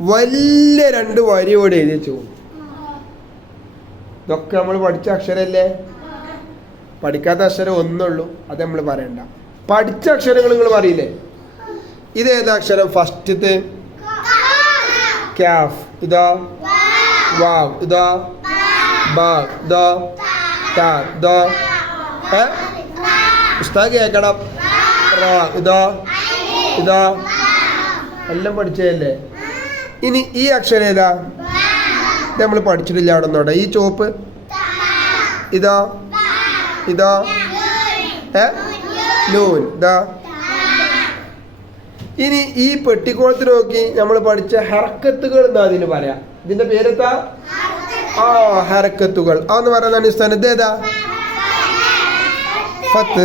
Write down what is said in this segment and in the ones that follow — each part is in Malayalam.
വലിയ രണ്ട് വരിയോടെ എഴുതി വെച്ചു. ഇതൊക്കെ നമ്മൾ പഠിച്ച അക്ഷരല്ലേ? പഠിക്കാത്ത അക്ഷരം ഒന്നുള്ളൂ അത് നമ്മൾ പറയണ്ട. പഠിച്ച അക്ഷരങ്ങൾ നിങ്ങൾ പറയില്ലേ? ഏതാ അക്ഷരം? ഫസ്റ്റത്തെ? ക്യാഫ്. ഇതാ? വാവ്. ഇതാ? ബാ ഇതാ? താ. ഇതാ? ഏ? ഉസ്താദ് കേൾക്കണം. ഇതാ? എല്ലാം പഠിച്ചതല്ലേ? ഇനി ഈ അക്ഷരം ഏതാ? നമ്മൾ പഠിച്ചിട്ടില്ല അവിടെ ഈ ചോപ്പ് ഇതാ? ഇതാ? ഏ? നൂൻ ഇതാ? ഇനി ഈ പെട്ടിക്കോളത്തിൽ നോക്കി നമ്മൾ പഠിച്ച ഹർക്കത്തുകൾ എന്താ അതിന് പറയാം? ഇതിന്റെ പേരെത്താ ആ ഹർക്കത്തുകൾ അതെന്ന് പറയുന്ന സ്ഥാനം ഇത് ഏതാ? ഫത്ത്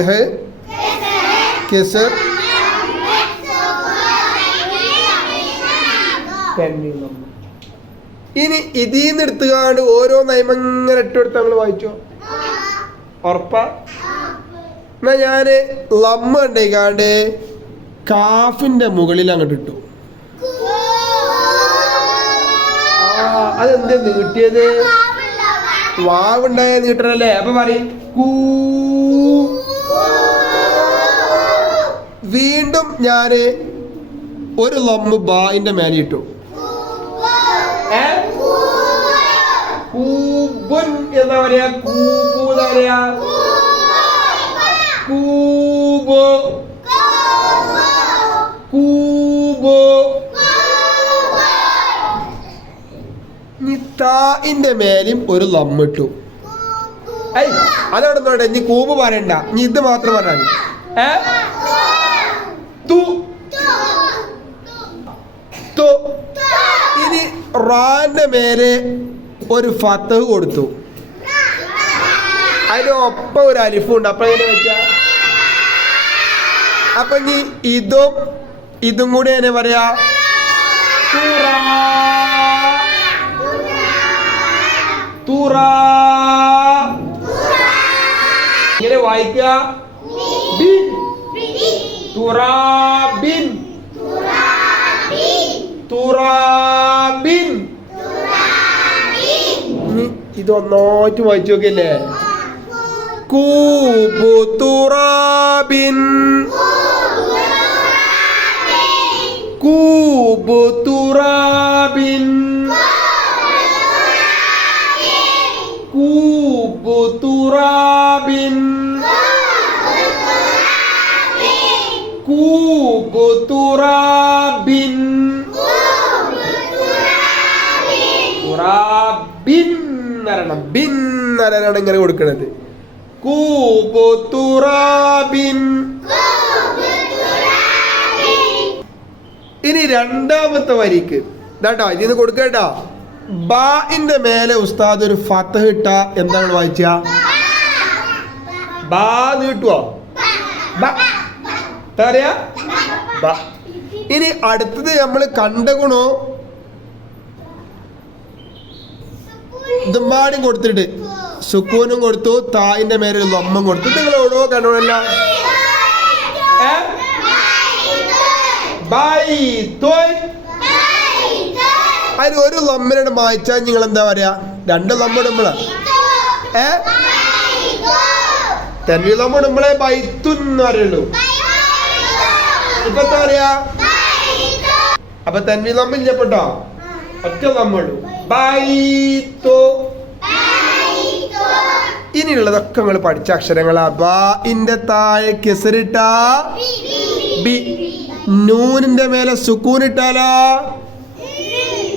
ഇനി ഇതിന്ന് എടുത്തുകാണ്ട് ഓരോ നയമങ്ങനെ ഇട്ടെടുത്ത് നമ്മൾ വായിച്ചോ? ഉറപ്പാ? എന്നാ ഞാൻ ലമ്മ ഉണ്ടേക്കാണ്ട് കാഫിന്റെ മുകളിൽ അങ്ങോട്ട് ഇട്ടു. അതെന്താ നീട്ടിയത് വാവുണ്ടായ നീട്ടണല്ലേ അപ്പൊ പറയും. വീണ്ടും ഞാൻ ഒരു ലമ്മ് ഇന്റെ മേലെ ഇട്ടു. കൂബുൻ എന്താ പറയാ കൂപ്പു എന്താ പറയാ കൂബോ കൂബോ ഒരു ലമ്മിട്ടു ഐ അതവിടെ നോട്ടെ ഇനി കൂബ് പറയണ്ട. ഇനി ഇത് മാത്രം പറഞ്ഞാൽ ഇനി റാന്റെ മേലെ ഒരു ഫത്ത് കൊടുത്തു. അതിനൊപ്പം ഒരു അലിഫുണ്ട്. അപ്പൊ എങ്ങനെ വെച്ചാ? അപ്പൊ നീ ഇതും ഇതും കൂടി എന്നെ പറയാ? തുറാ. തുറാ. ഇങ്ങനെ വായിക്കുക ബിൻ ഇനി ഇതൊന്നായിട്ട് വായിച്ചു നോക്കിയല്ലേ? കൂബു തുറാബിൻ കൂബു തുറാബിൻ കൂബു തുറാബിൻ കൂബു ബിന്നരനാണ് ഇങ്ങനെ കൊടുക്കുന്നത് ഇനി രണ്ടാമത്തെ വരിക്ക്. ഇതാട്ടോ ഇതിന്ന് കൊടുക്കട്ടോ ബാഇന്റെ മേലെ ഉസ്താദ് ഒരു ഫത്തഹ് ഇട്ട എന്താണ് വായിച്ച? ബാ കിട്ടുവോ? എന്താ ഇനി അടുത്തത് നമ്മൾ കണ്ട ഇതുമ്പാടും കൊടുത്തിട്ട്. സുക്കൂനും കൊടുത്തു തായിന്റെ മേലെ ഒരു ലമ്മം കൊടുത്തു നിങ്ങൾ എവിടെയോ കണ്ടോളല്ല അതിന് ഒരു ലമ്മിനോട് മായ്ച്ചാൽ നിങ്ങൾ എന്താ പറയാ? രണ്ട് ലമ്മിടുമ്പോളാ ഏ? തെന്നി ലമ്മിടുമ്പോളെ ബൈത്തു എന്ന് പറയുള്ളൂ. ഇപ്പൊ എന്താ പറയാ അപ്പൊ തെന്നി ലമ്മില്ല പെട്ടോ ഒറ്റ ലമ്മുള്ളൂ ബൈത്തോ ഇനിയുള്ളതൊക്കെ നിങ്ങൾ പഠിച്ച അക്ഷരങ്ങളാ. ബാ ഇന്റെ താഴെ കെസറിട്ട. ബി നൂനിന്റെ മേലെ സുക്കൂൻ ഇട്ടാലാ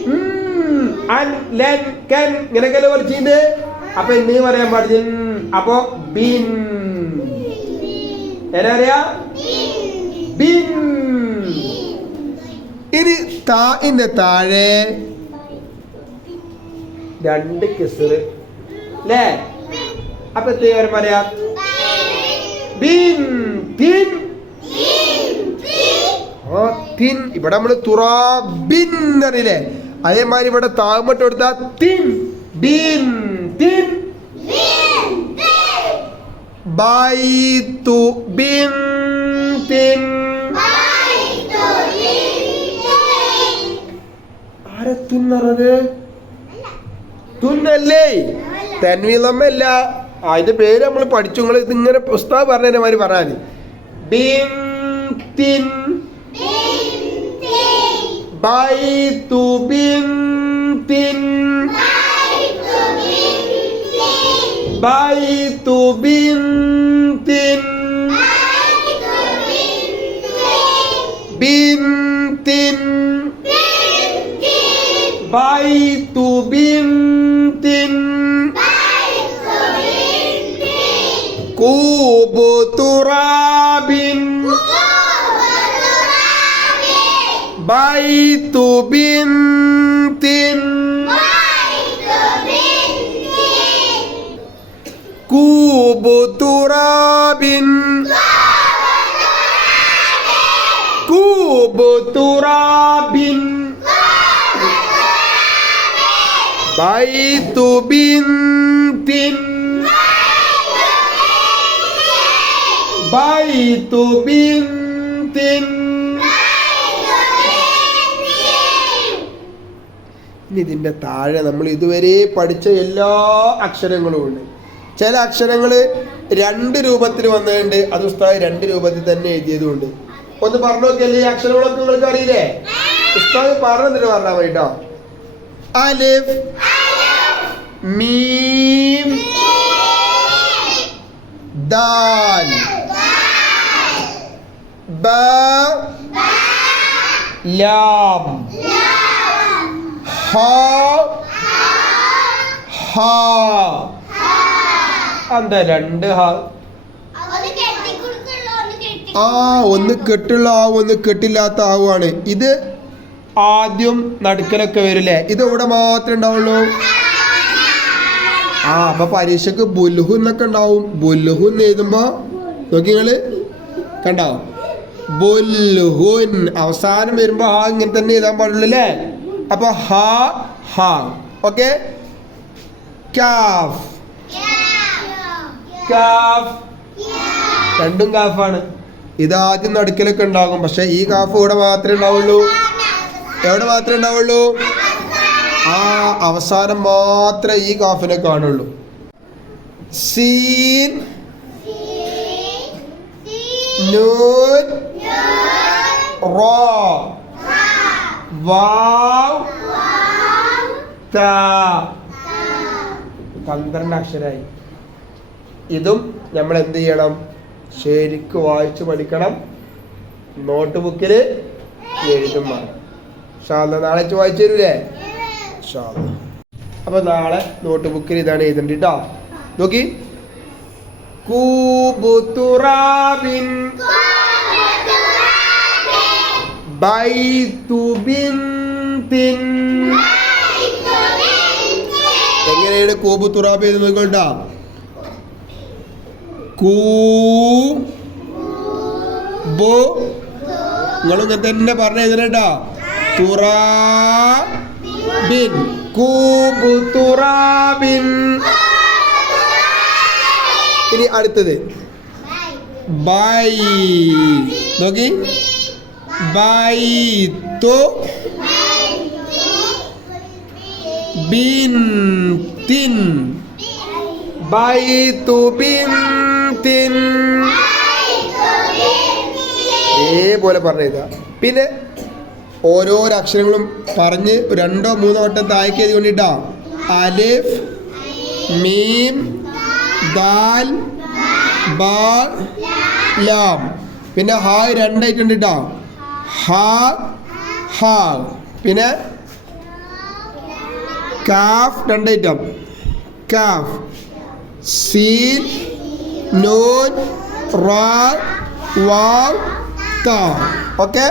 ഹം അൻ, ലൻ, കൻ ഇങ്ങനെയൊക്കെയല്ലേ പഠിച്ചിട്ടുണ്ട്? അപ്പൊ എന്ന് പറയാൻ പാടില്ല. അപ്പോൾ ബിൻ. എന്നാ പറയാ ബിൻ. ഇനി താഇന്റെ താഴെ. രണ്ട് കിസർ അല്ലേ അപ്പൊ എത്രയും പറയാ? ഇവിടെ നമ്മൾ തുറാബിൻ അറിയില്ലേ? അതേമാതിരി ഇവിടെ താഴ്മട്ട് കൊടുത്ത തിൻ. ബിൻ തിൻ. ബൈത്തു ബിൻ തിൻ. തുന്നറത്? തുന്നല്ലേ? തൻവീലമ്മല്ല അതിന്റെ പേര് നമ്മൾ പഠിച്ചു. നിങ്ങൾ ഇതിങ്ങനെ പുസ്തകം പറഞ്ഞതിന്റെ മാതിരി പറഞ്ഞാൽ ബിൻ തിൻ ബിൻ കൂബു തുറാബിൻ ബൈതു ബിൻ തിൻ കൂബു തുറാബിൻ കൂബു തുറാബിൻ ബൈതു ബിൻ തിൻ ഇനി ഇതിന്റെ താഴെ നമ്മൾ ഇതുവരെ പഠിച്ച എല്ലാ അക്ഷരങ്ങളും ഉണ്ട്. ചില അക്ഷരങ്ങൾ രണ്ട് രൂപത്തിൽ വന്നതുണ്ട് അത് ഉസ്താദ് രണ്ട് രൂപത്തിൽ തന്നെ എഴുതിയതുമുണ്ട്. ഒന്ന് പറഞ്ഞു നോക്കിയല്ലേ ഈ അക്ഷരങ്ങളൊക്കെ നിങ്ങൾക്ക് അറിയില്ലേ? ഉസ്താദ് പറഞ്ഞിട്ട് പറഞ്ഞാൽ മതി കേട്ടോ. അലിഫ് മീം ദാൽ ബ ലാം. ഹ ഹ. എന്താ രണ്ട് ഹ? ആ ഒന്ന് കെട്ടുള്ള ആ ഒന്ന് കെട്ടില്ലാത്ത ആവുമാണ് ഇത് ആദ്യം നടുക്കലൊക്കെ വരില്ലേ? ഇത് ഇവിടെ മാത്രമേ ഉണ്ടാവുള്ളൂ. ആ അപ്പൊ പരീക്ഷക്ക് ബുൽഹു എന്നൊക്കെ ഉണ്ടാവും. ബുൽഹു എന്ന് എഴുതുമ്പോ നോക്കി നിങ്ങൾ. കണ്ടോ? ബുൽഹുൻ. അവസാനം വരുമ്പോ ഹാ ഇങ്ങനെ തന്നെ എഴുതാൻ പാടുള്ളൂ അല്ലേ അപ്പൊ ഹാ ഹാ. ഓക്കെ? കാഫ്. കാഫ്. രണ്ടും കാഫാണ്. ഇത് ആദ്യം നടുക്കലൊക്കെ ഉണ്ടാകും. പക്ഷെ ഈ കാഫ് ഇവിടെ മാത്രമേ ഉണ്ടാവുള്ളൂ. എവിടെ മാത്രമേ ഉണ്ടാവുള്ളൂ? ആ അവസാനം മാത്രമേ ഈ കാഫിനെ കാണുള്ളൂ. സീൻ. നൂൻ. റോ പന്ത്രണ്ട് അക്ഷരായി. ഇതും നമ്മൾ എന്ത് ചെയ്യണം? ശരിക്ക് വായിച്ചു പഠിക്കണം. നോട്ട് ബുക്കിൽ എഴുതും വേണം. നാളെ വായിച്ചു തരൂലേ ഷാല്ല അപ്പൊ നാളെ നോട്ട് ബുക്കിൽ ഇതാണ് എഴുതേണ്ടത് കേട്ടോ നോക്കി. കൂബു തുറാബിൻ ബൈതു ബിൻതിൻ. എങ്ങനെയാണ് കൂബ് തുറാബ് എന്ന് നോക്കണ്ട കൂ തന്നെ പറഞ്ഞു എഴുതണേട്ടാ. തുറാ ബിൻ കൂബു തുറാബിൻ. ഇനി അടുത്തത്. ബൈ. നോക്കി. ബൈ തു ബിൻ തിൻ ബൈതു പറഞ്ഞു പറഞ്ഞതാ പിന്നെ ഓരോരോ അക്ഷരങ്ങളും പറഞ്ഞ് രണ്ടോ മൂന്നോ വട്ടം താഴേക്ക് എഴുതി കൊണ്ടിട്ടാ. അലിഫ് മീം ദാൽ ബാ ലാം. പിന്നെ ഹായ് രണ്ടായിട്ടുണ്ട് കേട്ടോ ഹാ ഹാ പിന്നെ കാഫ് രണ്ട് ഐറ്റം കാഫ്. സീൻ നൂൻ റാ വാവ് താ. ഓക്കെ?